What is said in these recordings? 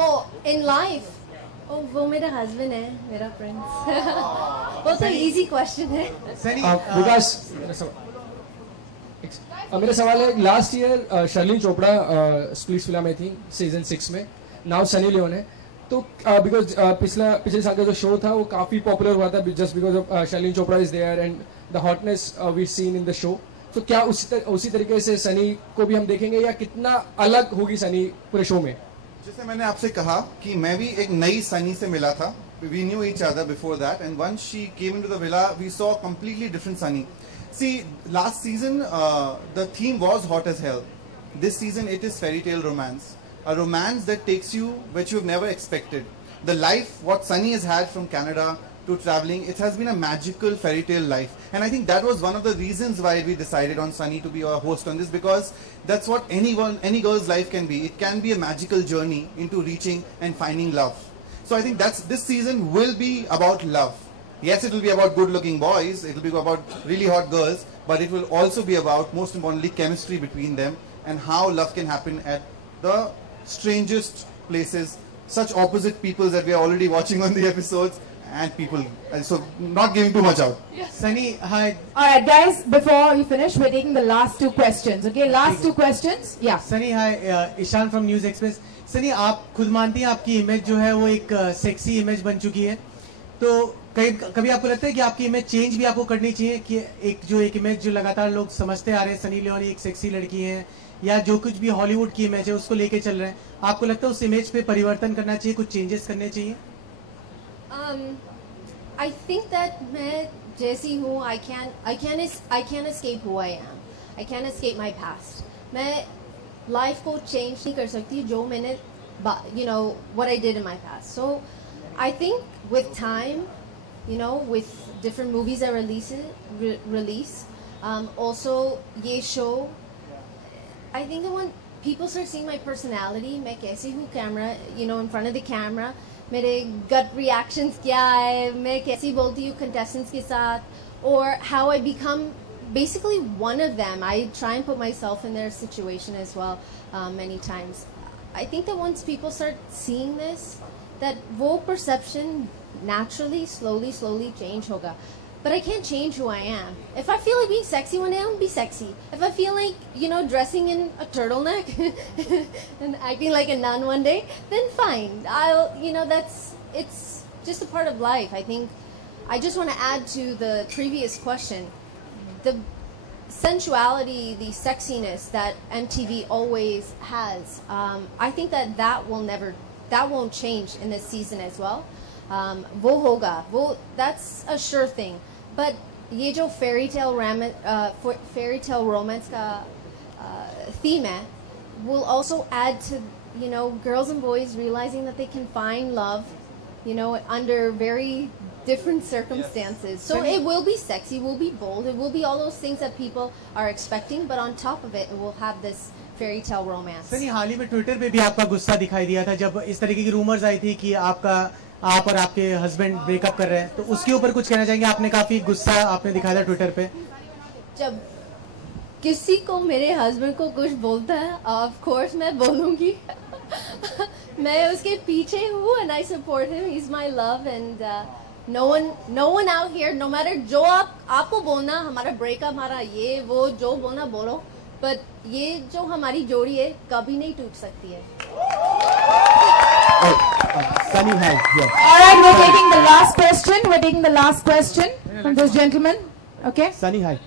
Oh, in life. Oh, वो मेरा husband है, मेरा prince. वो तो easy question है. Because मेरा सवाल है, last year Sherlyn Chopra splits फिल्म में थी सीजन 6 में, नाउ सनी लियोन है. तो बिकॉज पिछले साल का जो शो था वो काफी पॉपुलर हुआ था just because of Sherlyn Chopra is there and the hotness we seen in the show. तो क्या उसी तरीके से सनी को भी हम देखेंगे या कितना अलग होगी सनी पूरे शो में? जैसे मैंने आपसे कहा कि मैं भी एक नई सनी से मिला था. We knew each other before that, and once she came into the villa, we saw a completely different Sunny. See, last season the theme was hot as hell. This season it is fairy tale romance, a romance that takes you which you've never expected. The life what Sunny has had from Canada to traveling, it has been a magical fairy tale life, and I think that was one of the reasons why we decided on Sunny to be our host on this, because that's what any girl's life can be. It can be a magical journey into reaching and finding love. So I think this season will be about love. Yes, it will be about good looking boys, it will be about really hot girls, but it will also be about, most importantly, chemistry between them and how love can happen at the strangest places, such opposite peoples that we are already watching on the episodes, and people, so not giving too much out. Sunny, hi. Alright guys, before you finish, we're taking the last two questions, okay? Last two questions, yeah. Sunny, hi, Ishan from News Express. Sunny, आप खुद मानती हैं आपकी image जो है वो एक sexy image बन चुकी है, तो कभी आपको लगता है कि आपकी इमेज चेंज भी आपको करनी चाहिए कि एक इमेज जो लगातार लोग समझते आ रहे हैं सनी लियोनी एक सेक्सी लड़की है या जो कुछ भी हॉलीवुड की इमेज है उसको लेके चल रहे हैं, आपको लगता है उस इमेज पे परिवर्तन करना चाहिए, कुछ चेंजेस करने चाहिए? I think that मैं जैसी हूँ, I can't escape who I am. I can't escape my past. मैं life को change नहीं कर सकती जो मैंने, you know, what I did in my past. So I think with time, you know, with different movies that release, also ये show, I think that when people start seeing my personality, मैं कैसी हूँ camera, you know, in front of the camera, मेरे gut reactions क्या है, मैं कैसी बोलती हूँ contestants के साथ, or how I become basically one of them. I try and put myself in their situation as well many times. I think that once people start seeing this, that वो perception naturally, slowly change hoga. But I can't change who I am. If I feel like being sexy one day, I'll be sexy. If I feel like, you know, dressing in a turtleneck and acting like a nun one day, then fine. You know, it's just a part of life. I think I just want to add to the previous question. The sensuality, the sexiness that MTV always has, I think that won't change in this season as well. वो होगा, that's a sure thing. But ये जो fairy tale romance का theme है, will also add to, you know, girls and boys realizing that they can find love, you know, under very different circumstances. Yes. So it will be sexy, it will be bold, it will be all those things that people are expecting, but on top of it, it will have this fairy tale romance. Sunny, हाल ही में Twitter पे भी आपका गुस्सा दिखाई दिया था जब इस तरीके की रूमर्स आई थी कि आप और आपके हस्बैंड ब्रेकअप कर रहे हैं, तो उसके ऊपर कुछ कहना चाहेंगे? आपने काफी गुस्सा आपने दिखाया था ट्विटर पे. जब किसी को मेरे हस्बैंड को कुछ बोलता है, ऑफ कोर्स मैं बोलूंगी. मैं उसके पीछे हूँ and I support him. He's my love and no one out here, no matter जो आपको बोलना, हमारा ब्रेकअप, हमारा ये वो जो बोलना बोलो, but ये जो हमारी जोड़ी है कभी नहीं टूट सकती है. Sunny, hi. Yeah. All right, we're taking the last question. We're taking the last question from this gentleman. Okay. Sunny, hi.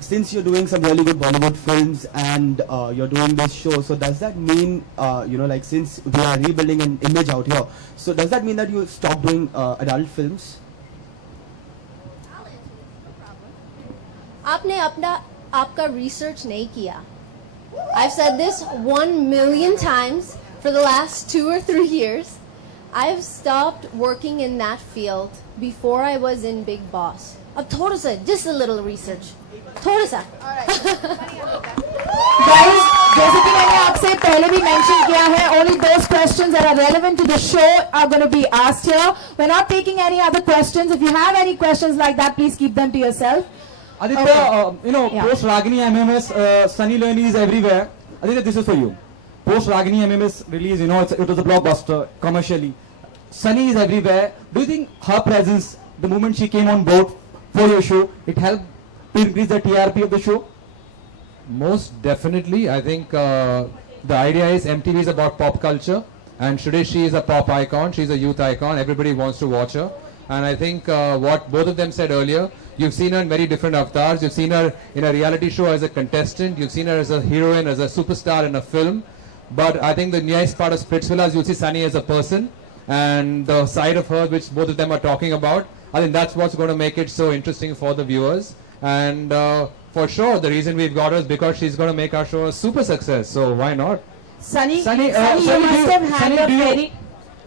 Since you're doing some really good Bollywood films and you're doing this show, so does that mean, you know, like since we are rebuilding an image out here, so does that mean that you stop doing adult films? आपने आपका research नहीं किया. I've said this 1 million times for the last 2 or 3 years. I've stopped working in that field before I was in Big Boss. अब थोड़ा सा, just a little research, थोड़ा सा. Guys, जैसे कि मैंने आपसे पहले भी mention किया है, only those questions that are relevant to the show are going to be asked here. We're not taking any other questions. If you have any questions like that, please keep them to yourself. Aditya, okay. You know, Yeah. post Ragini MMS, Sunny Liyoani is everywhere. Aditya, this is for you. post Ragini MMS release, you know, it was a blockbuster commercially. Sunny is everywhere. Do you think her presence, the moment she came on board for your show, it helped to increase the TRP of the show? Most definitely. I think the idea is MTV is about pop culture, and today she is a pop icon. She's a youth icon. Everybody wants to watch her. And I think what both of them said earlier, you've seen her in very different avatars. You've seen her in a reality show as a contestant. You've seen her as a heroine, as a superstar in a film. But I think the nice part of Splitsvilla is you'll see Sunny as a person, and the side of her which both of them are talking about. I think that's what's going to make it so interesting for the viewers. And for sure, the reason we've got her is because she's going to make our show a super success. So why not? Sunny, Sunny, you must have had Sunny, a do you- fairy.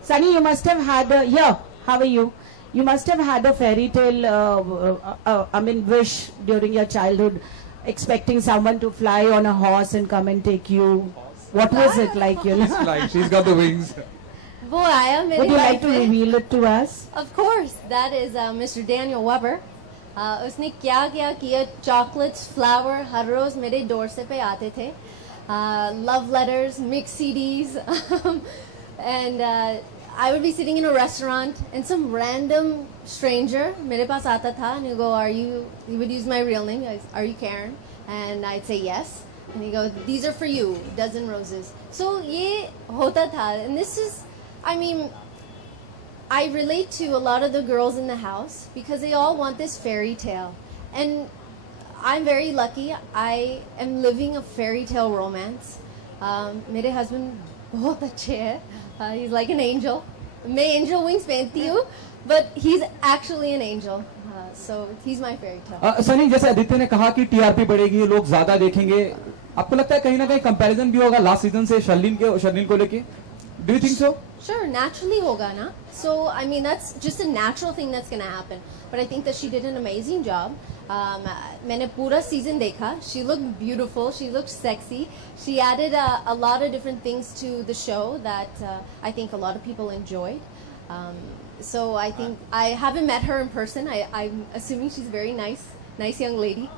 Sunny, you must have had a. Yeah, how are you? You must have had a fairy tale. Wish during your childhood, expecting someone to fly on a horse and come and take you. What was it like? You know. Like she's got the wings. वो आया मेरी Would you like life to में. reveal it to us? Of course, that is Mr. Daniel Weber. उसने क्या क्या किया, chocolates, flour, हर रोज मेरे doorstep पे आते थे. Love letters, mixed CDs, and I would be sitting in a restaurant and some random stranger मेरे पास आता था and he'd go, he would use my real name, are you Karen? And I'd say yes. And he'd go, these are for you, dozen roses. So ये होता था, and this is, I mean, I relate to a lot of the girls in the house because they all want this fairy tale. And I'm very lucky. I am living a fairy tale romance. मेरे husband बहुत अच्छे हैं. He's like an angel. मैं angel wings पहनती हूँ, but he's actually an angel. So he's my fairy tale. Sunny, जैसे आदित्य ने कहा कि टीआरपी बढ़ेगी, लोग ज्यादा देखेंगे, आपको लगता है कहीं ना कहीं कंपैरिजन भी होगा लास्ट सीजन से शर्लिन को लेके? Do you think so? Sure, naturally hoga na. So, I mean, that's just a natural thing that's going to happen. But I think that she did an amazing job. मैंने पूरा season देखा. She looked beautiful. She looked sexy. She added a lot of different things to the show that I think a lot of people enjoyed. So I think I haven't met her in person. I'm assuming she's a very nice young lady.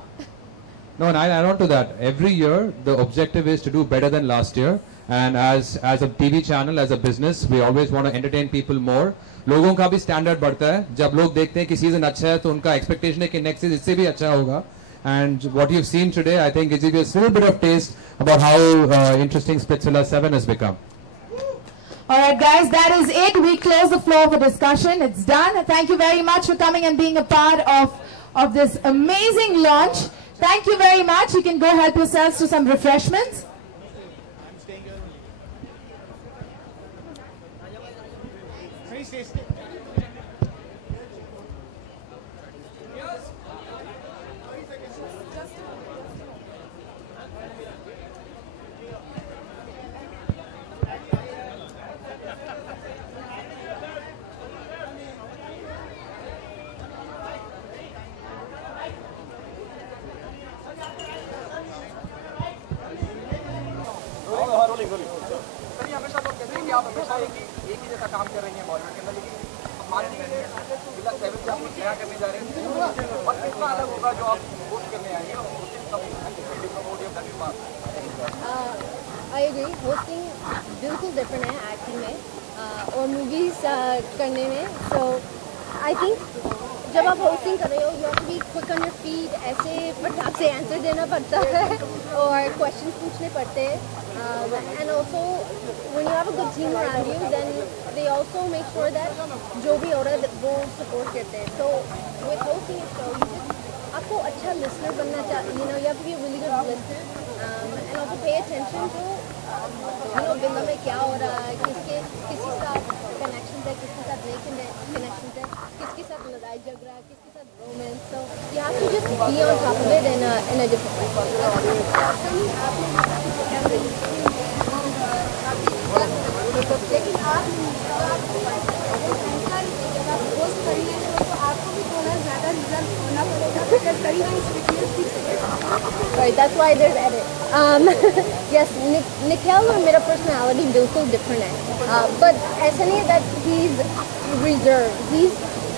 No, and I add on to that. Every year, the objective is to do better than last year. And as a TV channel, as a business, we always want to entertain people more. लोगों का भी standard बढ़ता है. जब लोग देखते हैं कि season अच्छा है, तो उनका expectation है कि next season इससे भी अच्छा होगा. And what you've seen today, I think, gives you a little bit of taste about how interesting Splitsvilla 7 has become. All right, guys, that is it. We close the floor for discussion. It's done. Thank you very much for coming and being a part of this amazing launch. Thank you very much. You can go help yourselves to some refreshments. I agree. Hosting बिल्कुल different है acting में और movies करने में. So I think जब आप hosting कर रहे हो, you have to be quick on your feet. ऐसे फटाक से answer देना पड़ता है और questions पूछने पड़ते हैं. And also when you have a good team around you, then they also make sure that जो भी हो रहा है वो support करते हैं. So with hosting a show, you just आपको अच्छा listener बनना चाहिए. You know, you have to be a really good listener. And also pay attention to बिंदा में क्या हो रहा है, किसी साथ connections है, किसके साथ नहीं connections है, किसके साथ लड़ाई झगड़ा, किसके साथ romance. So you have to just be on top of it in a different Right, that's why there's edit. Yes, Nikhil और मेरा personality बिल्कुल different है. But ऐसा नहीं है that he's reserved. He's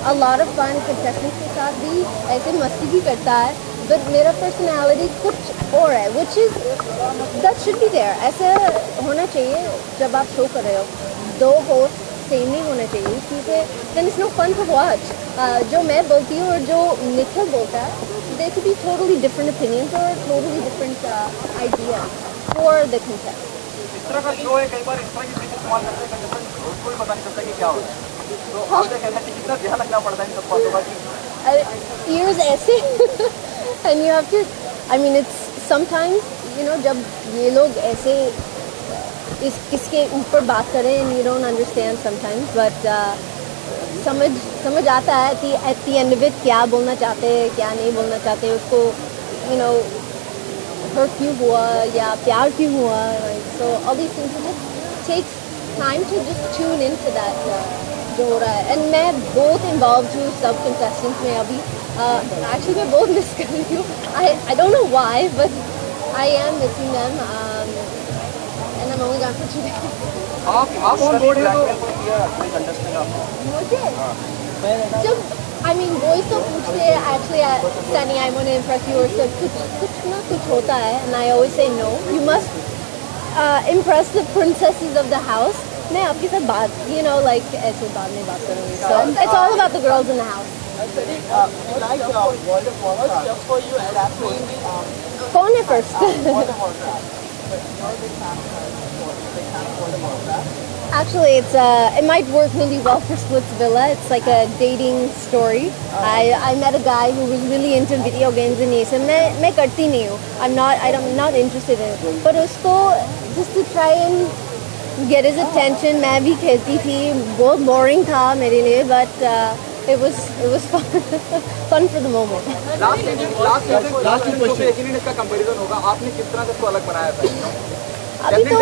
a lot of fun. Contestants के साथ भी ऐसे मस्ती भी करता है. but मेरा personality कुछ और है, which is that should be there. ऐसा होना चाहिए जब आप शो कर रहे हो, दो host सेम नहीं होना चाहिए क्योंकि then it's no fun to watch. जो मैं बोलती हूँ और जो निखिल बोलता है, there could be totally different opinions or totally different ideas for the contest. इस तरह का शो है, कई बार इस तरह की चीजें इस्तेमाल करते हैं कंटेस्टेंट, उसको भी पता नहीं चलता कि क्या हो रहा है, तो आपसे कहना है कि कितना ध्यान रखना पड़ता है इन सब बातों का कि ears ऐसे and you have to, I mean it's sometimes you know जब ये लोग ऐसे इसके ऊपर बात करें and you don't understand sometimes but समझ आता है कि at the end of it क्या बोलना चाहते हैं क्या नहीं बोलना चाहते, उसको you know hurt क्यों हुआ या प्यार क्यों हुआ, so all these things, it just takes time to just tune into that जो हो रहा है. and मैं बहुत involved हूँ सब contestants में अभी, actually मैं बहुत miss कर रही हूँ. I don't know why but I am missing them and I'm only gone for 2 days. आप ऑन बोर्ड है तो किया अपने कंटेस्टेंट आपको मुझे जब I mean boys तो पूछते हैं actually Sunny I want to impress you or सब कुछ ना कुछ होता है and I always say no, you must impress the princesses of the house. मैं आपके साथ बात you know like ऐसे बाद में बात करूँगी, so it's all about the girls in the house. कौन है first? Actually, it might work really well for Splitsvilla. It's like a dating story. I met a guy who was really into video games and he said, मैं करती नहीं हूँ. I'm not interested in it. But उसको just to try and get his attention, मैं भी खेलती थी. बहुत boring था मेरे लिए, but it was fun for the moment. Last question एक ही इसका कंपैरिजन होगा, आपने किस तरह से इसको अलग बनाया था? अभी तो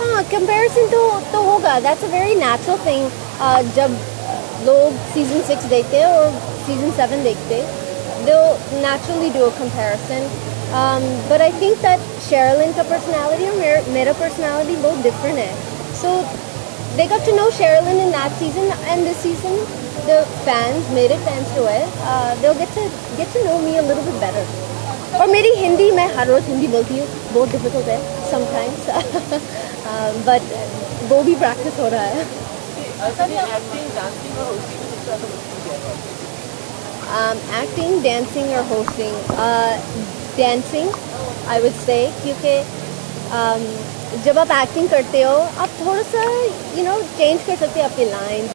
हाँ comparison तो होगा, that's a very natural thing. जब लोग season 6 देखते हैं और season 7 देखते हैं, they'll naturally do a comparison. But I think that Sherilyn का personality और मेरा personality बहुत different है. So they got to know Sherilyn in that season and this season the fans, मेरे fans जो है, they'll get to know me a little bit better. और मेरी हिंदी, मैं हर रोज़ हिंदी बोलती हूँ, बहुत डिफिकल्ट है sometimes, but वो भी प्रैक्टिस हो रहा है. Acting, dancing or hosting? Dancing, I would say, क्योंकि जब आप एक्टिंग करते हो आप थोड़ा सा you know change कर सकते हैं अपनी लाइन.